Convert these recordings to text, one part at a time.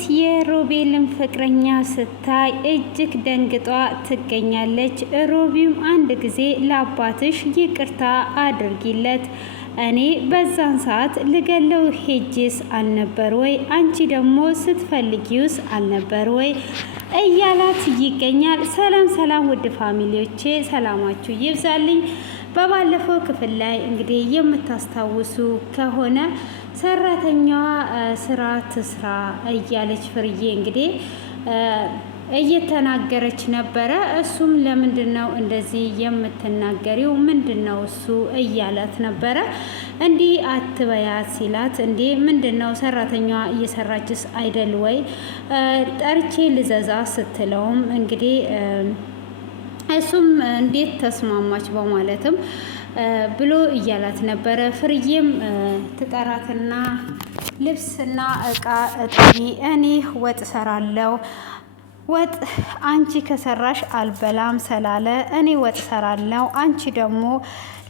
ትሁት የሮቤልን ፍቅረኛ ስታይ እጅግ ደንግጧ ትገኛለች። ሮቢም አንድ ጊዜ ለአባትሽ ይቅርታ አድርጊለት፣ እኔ በዛን ሰዓት ልገለው ሄጄስ አልነበር ወይ? አንቺ ደግሞ ስትፈልጊውስ አልነበር ወይ? እያላት ይገኛል። ሰላም ሰላም፣ ውድ ፋሚሊዎቼ ሰላማችሁ ይብዛልኝ። በባለፈው ክፍል ላይ እንግዲህ የምታስታውሱ ከሆነ ሰራተኛዋ ስራ ትስራ እያለች ፍርዬ እንግዲህ እየተናገረች ነበረ። እሱም ለምንድን ነው እንደዚህ የምትናገሪው? ምንድን ነው እሱ እያላት ነበረ። እንዲህ አትበያት ሲላት፣ እንዴ ምንድን ነው ሰራተኛዋ እየሰራችስ አይደል ወይ? ጠርቼ ልዘዛ ስትለውም እንግዲህ እሱም እንዴት ተስማማች በማለትም ብሎ እያላት ነበረ። ፍርዬም ትጠራትና ልብስና እቃ እጠቢ፣ እኔ ወጥ ሰራለው፣ ወጥ አንቺ ከሰራሽ አልበላም ስላለ እኔ ወጥ ሰራለው፣ አንቺ ደግሞ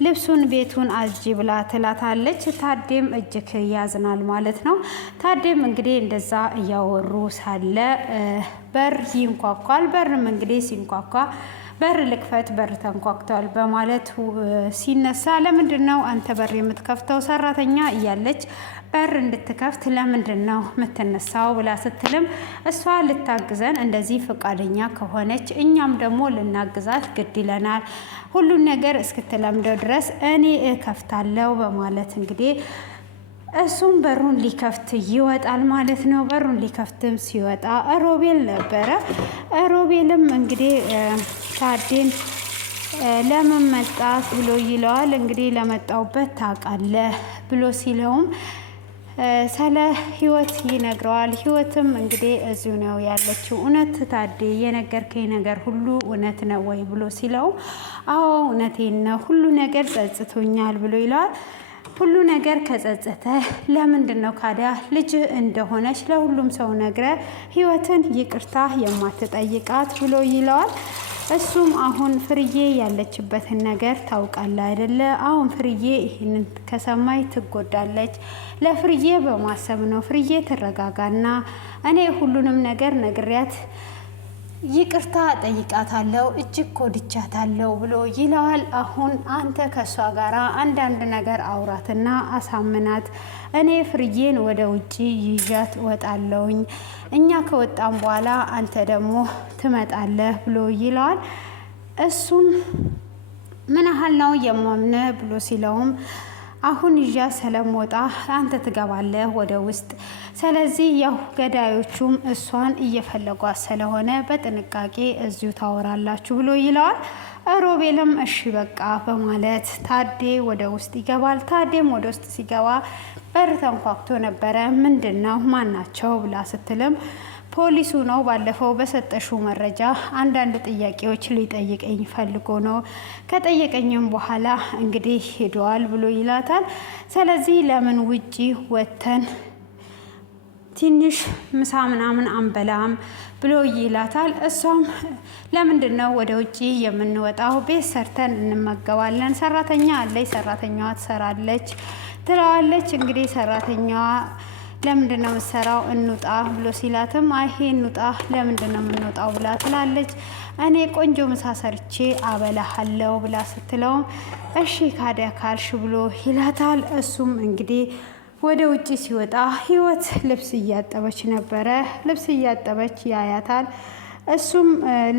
ልብሱን ቤቱን አጅ ብላ ትላታለች። ታዴም እጅግ ያዝናል ማለት ነው። ታዴም እንግዲህ እንደዛ እያወሩ ሳለ በር ይንኳኳል። በርም እንግዲህ ሲንኳኳ በር ልክፈት፣ በር ተንኳክቷል በማለት ሲነሳ፣ ለምንድን ነው አንተ በር የምትከፍተው? ሰራተኛ እያለች በር እንድትከፍት ለምንድን ነው የምትነሳው? ብላ ስትልም እሷ ልታግዘን እንደዚህ ፈቃደኛ ከሆነች እኛም ደግሞ ልናግዛት ግድ ይለናል፣ ሁሉን ነገር እስክትለምደው ድረስ እኔ እከፍታለሁ በማለት እንግዲህ እሱም በሩን ሊከፍት ይወጣል ማለት ነው። በሩን ሊከፍትም ሲወጣ ሮቤል ነበረ። ሮቤልም እንግዲህ ታዴን ለምን መጣት ብሎ ይለዋል። እንግዲህ ለመጣውበት ታውቃለህ ብሎ ሲለውም ስለ ህይወት ይነግረዋል። ህይወትም እንግዲህ እዚሁ ነው ያለችው። እውነት ታዴ የነገርከኝ ነገር ሁሉ እውነት ነው ወይ ብሎ ሲለው፣ አዎ እውነቴን ነው፣ ሁሉ ነገር ጸጽቶኛል ብሎ ይለዋል። ሁሉ ነገር ከጸጸተ ለምንድን ነው ካዲያ ልጅ እንደሆነች ለሁሉም ሰው ነግረ ህይወትን ይቅርታ የማትጠይቃት ብሎ ይለዋል። እሱም አሁን ፍርዬ ያለችበትን ነገር ታውቃለህ አይደለ? አሁን ፍርዬ ይህንን ከሰማይ ትጎዳለች። ለፍርዬ በማሰብ ነው። ፍርዬ ትረጋጋና እኔ ሁሉንም ነገር ነግሪያት ይቅርታ ጠይቃታለሁ፣ እጅግ ኮድቻታለሁ ብሎ ይለዋል። አሁን አንተ ከሷ ጋራ አንዳንድ ነገር አውራትና አሳምናት፣ እኔ ፍርዬን ወደ ውጪ ይዣት ወጣለሁኝ፣ እኛ ከወጣም በኋላ አንተ ደግሞ ትመጣለህ ብሎ ይለዋል። እሱም ምን ያህል ነው የማምንህ ብሎ ሲለውም አሁን ይዣ ስለምወጣ አንተ ትገባለህ ወደ ውስጥ፣ ስለዚህ ያው ገዳዮቹም እሷን እየፈለጓት ስለሆነ በጥንቃቄ እዚሁ ታወራላችሁ ብሎ ይለዋል። ሮቤልም እሺ በቃ በማለት ታዴ ወደ ውስጥ ይገባል። ታዴም ወደ ውስጥ ሲገባ በር ተንኳክቶ ነበረ። ምንድን ነው ማናቸው ብላ ስትልም ፖሊሱ ነው፣ ባለፈው በሰጠሹ መረጃ አንዳንድ ጥያቄዎች ሊጠይቀኝ ፈልጎ ነው፣ ከጠየቀኝም በኋላ እንግዲህ ሄደዋል ብሎ ይላታል። ስለዚህ ለምን ውጪ ወተን ትንሽ ምሳ ምናምን አንበላም ብሎ ይላታል። እሷም ለምንድን ነው ወደ ውጪ የምንወጣው? ቤት ሰርተን እንመገባለን፣ ሰራተኛ አለች፣ ሰራተኛዋ ትሰራለች ትለዋለች። እንግዲህ ሰራተኛዋ ለምንድን ነው የምትሰራው? እንውጣ ብሎ ሲላትም አይሄ እንውጣ፣ ለምንድን ነው የምንወጣው ብላ ትላለች። እኔ ቆንጆ ምሳ ሰርቼ አበላሃለሁ ብላ ስትለውም እሺ ካዲያ ካልሽ ብሎ ይላታል። እሱም እንግዲህ ወደ ውጭ ሲወጣ ህይወት ልብስ እያጠበች ነበረ። ልብስ እያጠበች ያያታል። እሱም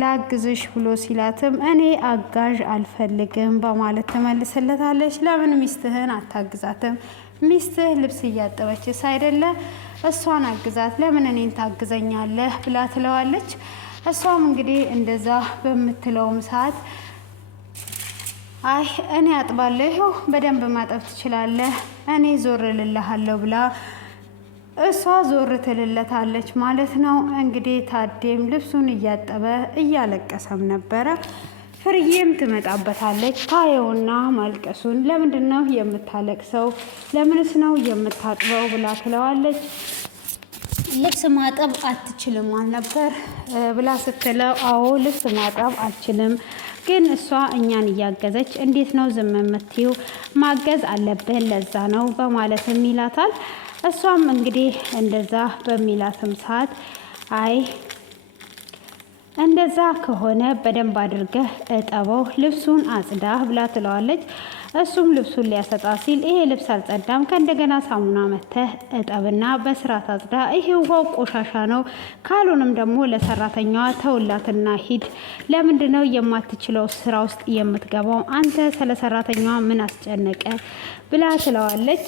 ላግዝሽ ብሎ ሲላትም እኔ አጋዥ አልፈልግም በማለት ትመልስለታለች። ለምን ሚስትህን አታግዛትም? ሚስትህ ልብስ እያጠበችስ አይደለ? እሷን አግዛት፣ ለምን እኔን ታግዘኛለህ ብላ ትለዋለች። እሷም እንግዲህ እንደዛ በምትለውም ሰዓት አይ እኔ አጥባለሁ፣ ይኸው በደንብ ማጠብ ትችላለህ፣ እኔ ዞር ልልሃለሁ ብላ እሷ ዞር ትልለታለች ማለት ነው። እንግዲህ ታዴም ልብሱን እያጠበ እያለቀሰም ነበረ። ፍርዬም ትመጣበታለች። ታየውና ማልቀሱን ለምንድን ነው የምታለቅሰው? ለምንስ ነው የምታጥበው ብላ ትለዋለች። ልብስ ማጠብ አትችልም አልነበር ብላ ስትለው አዎ ልብስ ማጠብ አልችልም፣ ግን እሷ እኛን እያገዘች እንዴት ነው ዝም የምትይው? ማገዝ አለብህ ለዛ ነው በማለትም ይላታል። እሷም እንግዲህ እንደዛ በሚላትም ሰዓት አይ እንደዛ ከሆነ በደንብ አድርገህ እጠበው፣ ልብሱን አጽዳ ብላ ትለዋለች። እሱም ልብሱን ሊያሰጣ ሲል ይሄ ልብስ አልጸዳም፣ ከእንደገና ሳሙና መተህ እጠብና በስርዓት አጽዳ፣ ይሄ ውሃው ቆሻሻ ነው፣ ካልሆነም ደግሞ ለሰራተኛዋ ተውላትና ሂድ፣ ለምንድን ነው የማትችለው ስራ ውስጥ የምትገባው? አንተ ስለ ሰራተኛዋ ምን አስጨነቀ ብላ ትለዋለች።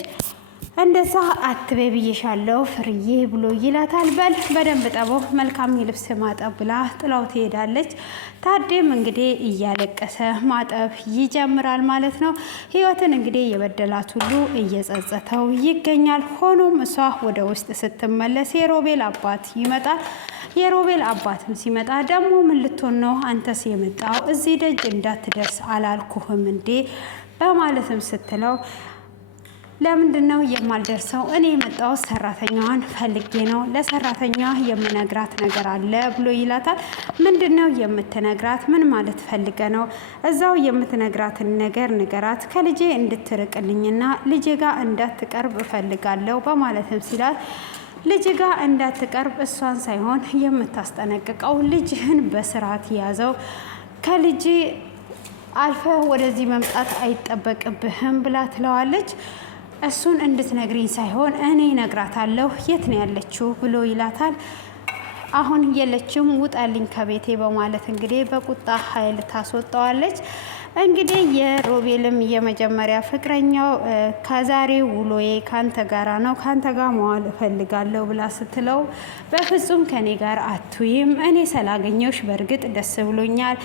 እንደዛ አትበይ ብዬሻለሁ ፍርዬ ብሎ ይላታል። በል በደንብ ጠበው፣ መልካም የልብስ ማጠብ ብላ ጥላው ትሄዳለች። ታዴም እንግዲህ እያለቀሰ ማጠብ ይጀምራል ማለት ነው። ህይወትን እንግዲህ የበደላት ሁሉ እየጸጸተው ይገኛል። ሆኖም እሷ ወደ ውስጥ ስትመለስ የሮቤል አባት ይመጣል። የሮቤል አባትም ሲመጣ ደግሞ ምን ልትሆን ነው አንተስ የመጣው? እዚህ ደጅ እንዳትደርስ አላልኩህም እንዴ በማለትም ስትለው ለምንድን ነው የማልደርሰው? እኔ የመጣሁት ሰራተኛዋን ፈልጌ ነው። ለሰራተኛዋ የምነግራት ነገር አለ ብሎ ይላታል። ምንድን ነው የምትነግራት? ምን ማለት ፈልገ ነው? እዛው የምትነግራትን ነገር ንገራት፣ ከልጄ እንድትርቅልኝና ልጄ ጋር እንዳትቀርብ እፈልጋለሁ በማለትም ሲላት ልጅ ጋር እንዳትቀርብ እሷን ሳይሆን የምታስጠነቅቀው ልጅህን በስርዓት ያዘው፣ ከልጅ አልፈ ወደዚህ መምጣት አይጠበቅብህም ብላ ትለዋለች። እሱን እንድትነግሪኝ ሳይሆን እኔ እነግራታለሁ፣ የት ነው ያለችው ብሎ ይላታል። አሁን የለችም፣ ውጣልኝ ከቤቴ በማለት እንግዲህ በቁጣ ኃይል ታስወጣዋለች። እንግዲህ የሮቤልም የመጀመሪያ ፍቅረኛው ከዛሬ ውሎዬ ካንተ ጋራ ነው፣ ካንተ ጋር መዋል እፈልጋለሁ ብላ ስትለው በፍጹም ከኔ ጋር አትይም፣ እኔ ስላገኘሁሽ በእርግጥ ደስ ብሎኛል፣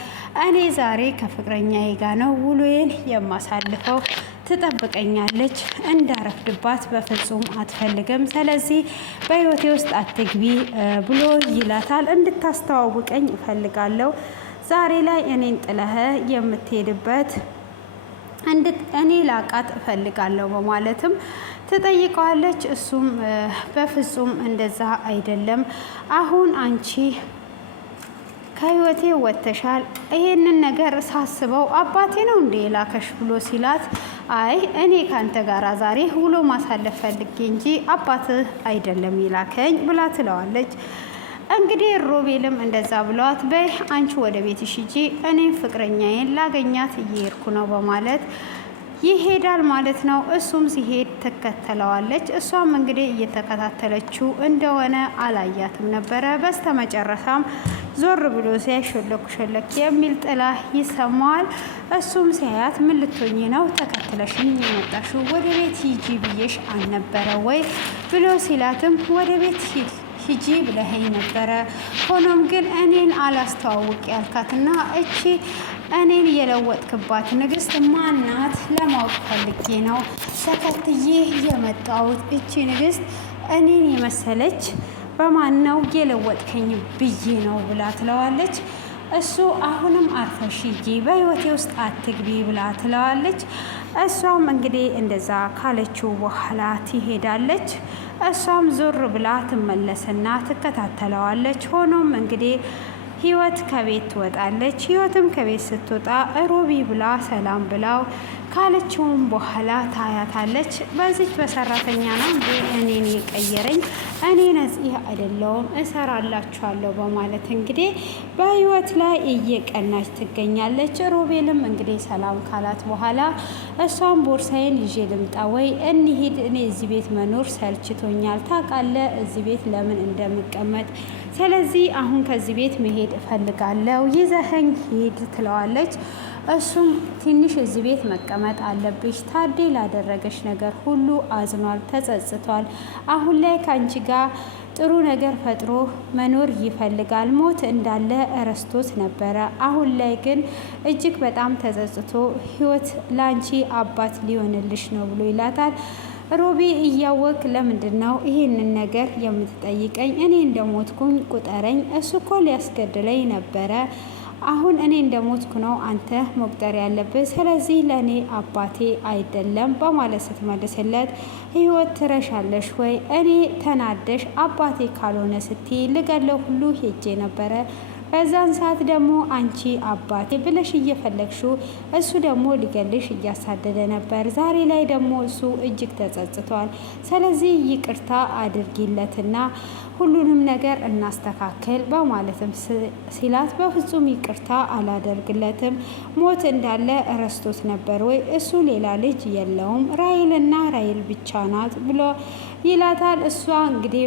እኔ ዛሬ ከፍቅረኛዬ ጋር ነው ውሎዬን የማሳልፈው፣ ትጠብቀኛለች፣ እንዳረፍድባት በፍጹም አትፈልግም፣ ስለዚህ በህይወቴ ውስጥ አትግቢ ብሎ ይላታል። እንድታስተዋውቀኝ እፈልጋለሁ፣ ዛሬ ላይ እኔን ጥለህ የምትሄድበት እኔ ላቃት እፈልጋለሁ በማለትም ትጠይቀዋለች። እሱም በፍጹም እንደዛ አይደለም፣ አሁን አንቺ ከህይወቴ ወጥተሻል፣ ይሄንን ነገር ሳስበው አባቴ ነው እንዴ ላከሽ ብሎ ሲላት አይ እኔ ካንተ ጋር ዛሬ ውሎ ማሳለፍ ፈልጌ እንጂ አባትህ አይደለም ይላከኝ ብላ ትለዋለች። እንግዲህ ሮቤልም እንደዛ ብለዋት በይ አንቺ ወደ ቤትሽ ሂጂ፣ እኔ ፍቅረኛዬን ላገኛት እየሄድኩ ነው በማለት ይሄዳል ማለት ነው። እሱም ሲሄድ ትከተለዋለች። እሷም እንግዲህ እየተከታተለችው እንደሆነ አላያትም ነበረ። በስተመጨረሻም ዞር ብሎ ሲያይ ሾለክ ሾለክ የሚል ጥላ ይሰማዋል። እሱም ሲያያት ምን ልትሆኚ ነው ተከትለሽኝ የመጣሽው? ወደ ቤት ሂጂ ብዬሽ አልነበረ ወይ ብሎ ሲላትም ወደ ቤት ሂጂ ብለኸኝ ነበረ፣ ሆኖም ግን እኔን አላስተዋውቅ ያልካትና እቺ እኔን የለወጥክባት ንግስት ማናት ለማወቅ ፈልጌ ነው ተከትዬ የመጣሁት። እቺ ንግስት እኔን የመሰለች በማን ነው የለወጥከኝ ብዬ ነው ብላ ትለዋለች። እሱ አሁንም አርፈሽ ሂጂ፣ በህይወቴ ውስጥ አትግቢ ብላ ትለዋለች። እሷም እንግዲህ እንደዛ ካለችው በኋላ ትሄዳለች። እሷም ዞር ብላ ትመለስና ትከታተለዋለች። ሆኖም እንግዲህ ህይወት ከቤት ትወጣለች። ህይወትም ከቤት ስትወጣ ሮቢ ብላ ሰላም ብላው ካለችውም በኋላ ታያታለች። በዚች በሰራተኛ ነው እንዴ እኔን የቀየረኝ? እኔ ነዚህ አይደለሁም እሰራላችኋለሁ በማለት እንግዲህ በህይወት ላይ እየቀናች ትገኛለች። ሮቤልም እንግዲህ ሰላም ካላት በኋላ እሷም ቦርሳዬን ይዤ ልምጣ ወይ እንሂድ፣ እኔ እዚህ ቤት መኖር ሰልችቶኛል፣ ታውቃለህ እዚህ ቤት ለምን እንደምቀመጥ፣ ስለዚህ አሁን ከዚህ ቤት መሄድ እፈልጋለሁ፣ ይዘኸኝ ሂድ ትለዋለች። እሱም ትንሽ እዚህ ቤት መቀመጥ አለብሽ፣ ታዴ ላደረገች ነገር ሁሉ አዝኗል፣ ተጸጽቷል። አሁን ላይ ከአንቺ ጋር ጥሩ ነገር ፈጥሮ መኖር ይፈልጋል። ሞት እንዳለ እረስቶት ነበረ። አሁን ላይ ግን እጅግ በጣም ተጸጽቶ ህይወት ላንቺ አባት ሊሆንልሽ ነው ብሎ ይላታል። ሮቢ እያወቅ ለምንድን ነው ይህንን ነገር የምትጠይቀኝ? እኔ እንደሞትኩኝ ቁጠረኝ። እሱ እኮ ሊያስገድለኝ ነበረ። አሁን እኔ እንደሞትኩ ነው አንተ መቁጠር ያለብህ። ስለዚህ ለእኔ አባቴ አይደለም በማለት ስትመልስለት ህይወት ትረሻለሽ ወይ? እኔ ተናደሽ አባቴ ካልሆነ ስትይ ልገለው ሁሉ ሄጄ ነበረ። በዛን ሰዓት ደግሞ አንቺ አባቴ ብለሽ እየፈለግሽው እሱ ደግሞ ሊገልሽ እያሳደደ ነበር። ዛሬ ላይ ደግሞ እሱ እጅግ ተጸጽቷል። ስለዚህ ይቅርታ አድርጊለትና ሁሉንም ነገር እናስተካከል በማለትም ሲላት በፍጹም ይቅርታ አላደርግለትም፣ ሞት እንዳለ ረስቶት ነበር ወይ? እሱ ሌላ ልጅ የለውም፣ ራይልና ራይል ብቻ ናት ብሎ ይላታል። እሷ እንግዲህ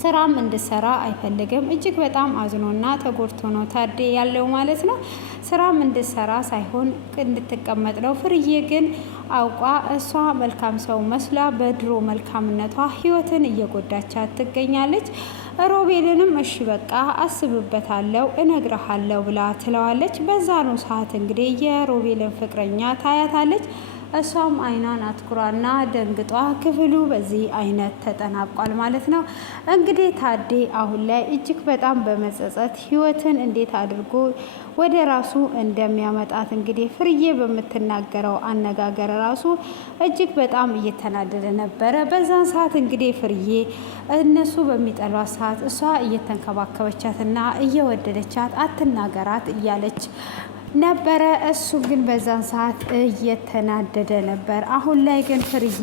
ስራም እንድሰራ አይፈልግም። እጅግ በጣም አዝኖና ተጎድቶ ነው ታዴ ያለው ማለት ነው። ስራም እንድሰራ ሳይሆን እንድትቀመጥ ነው። ፍርዬ ግን አውቋ እሷ መልካም ሰው መስላ በድሮ መልካምነቷ ህይወትን እየጎዳቻት ትገኛለች። ሮቤልንም እሺ በቃ አስብበታለሁ እነግረሃለሁ ብላ ትለዋለች። በዛኑ ሰዓት እንግዲህ የሮቤልን ፍቅረኛ ታያታለች። እሷም አይኗን አትኩራና ደንግጧ ክፍሉ በዚህ አይነት ተጠናቋል ማለት ነው። እንግዲህ ታዴ አሁን ላይ እጅግ በጣም በመጸጸት ህይወትን እንዴት አድርጎ ወደ ራሱ እንደሚያመጣት እንግዲህ ፍርዬ በምትናገረው አነጋገር ራሱ እጅግ በጣም እየተናደደ ነበረ። በዛን ሰዓት እንግዲህ ፍርዬ እነሱ በሚጠሏት ሰዓት እሷ እየተንከባከበቻትና እየወደደቻት አትናገራት እያለች ነበረ። እሱ ግን በዛን ሰዓት እየተናደደ ነበር። አሁን ላይ ግን ፍርዬ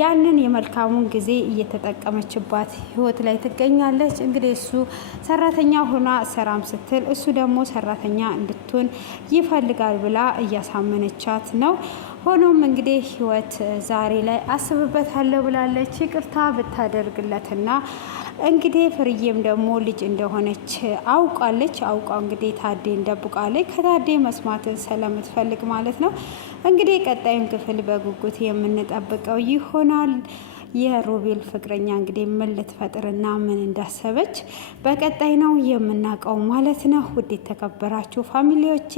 ያንን የመልካሙን ጊዜ እየተጠቀመችባት ህይወት ላይ ትገኛለች። እንግዲህ እሱ ሰራተኛ ሆና ሰራም ስትል እሱ ደግሞ ሰራተኛ እንድትሆን ይፈልጋል ብላ እያሳመነቻት ነው። ሆኖም እንግዲህ ህይወት ዛሬ ላይ አስብበታለሁ ብላለች። ይቅርታ ብታደርግለትና እንግዲህ ፍርዬም ደግሞ ልጅ እንደሆነች አውቃለች። አውቃ እንግዲህ ታዴን ደብቃለች፣ ከታዴ መስማት ስለምትፈልግ ማለት ነው። እንግዲህ ቀጣዩን ክፍል በጉጉት የምንጠብቀው ይሆናል። የሮቤል ፍቅረኛ እንግዲህ ምን ልትፈጥርና ምን እንዳሰበች በቀጣይ ነው የምናውቀው ማለት ነው። ውድ የተከበራችሁ ፋሚሊዎቼ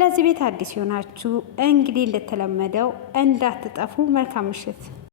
ለዚህ ቤት አዲስ ይሆናችሁ እንግዲህ እንደተለመደው እንዳትጠፉ። መልካም ምሽት።